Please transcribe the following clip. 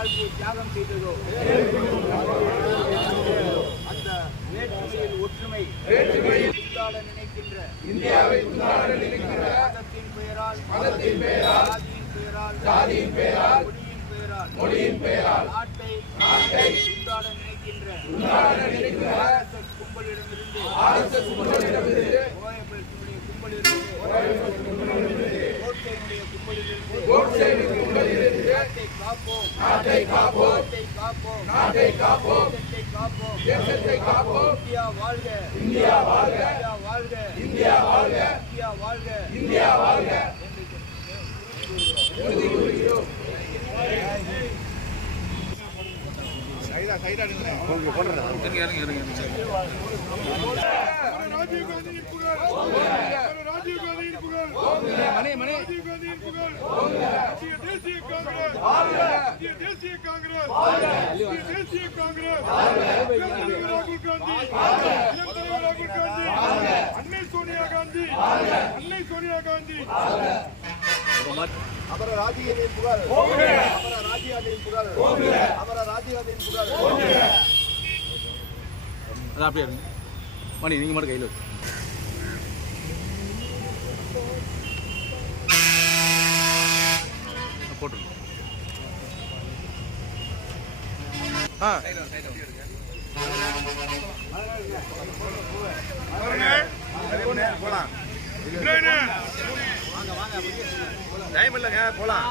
வாழ்க்கையை தியாகம் செய்ததோ அந்த வேற்றுமையில் ஒற்றுமை துண்டாட நினைக்கின்ற இந்தியாவை துண்டாட நினைக்கின்ற மதத்தின் பெயரால் மதத்தின் பெயரால் ஜாதியின் பெயரால் ஜாதியின் பெயரால் மொழியின் பெயரால் மொழியின் பெயரால் நாட்டை நாட்டை நினைக்கின்ற துண்டாட நினைக்கின்ற கும்பலிடமிருந்து காப்போம் நாட்டை காப்போம் நாட்டை காப்போம் தேசத்தை காப்போம் இந்தியா வாழ்க இந்தியா வாழ்க இந்தியா வாழ்க இந்தியா வாழ்க இந்தியா வாழ்க இந்தியா வாழ்க உறுதி கூறுகிறோம் ராஜீவ் காந்தியின் புகழ் ராஜீவ் காந்தியின் புகழ் ராஜீவ் காந்தியின் புகழ் இந்திய தேசிய காங்கிரஸ் இந்திய தேசிய காங்கிரஸ் இந்திய தேசிய காங்கிரஸ் தலைவர் ராகுல் காந்தி இளம் தலைவர் ராகுல் காந்தி அன்னை சோனியா காந்தி அன்னை சோனியா காந்தி. அமர ராஜீவின் புகழ் அமர ராஜீவின் புகழ் அமர ராஜீவின் புகழ். அது அப்படியே மணி நீங்கள் மட்டும் கையில் வச்சு. ஆ. இப்ராஹிம் டைம் இல்லைங்க போகலாம்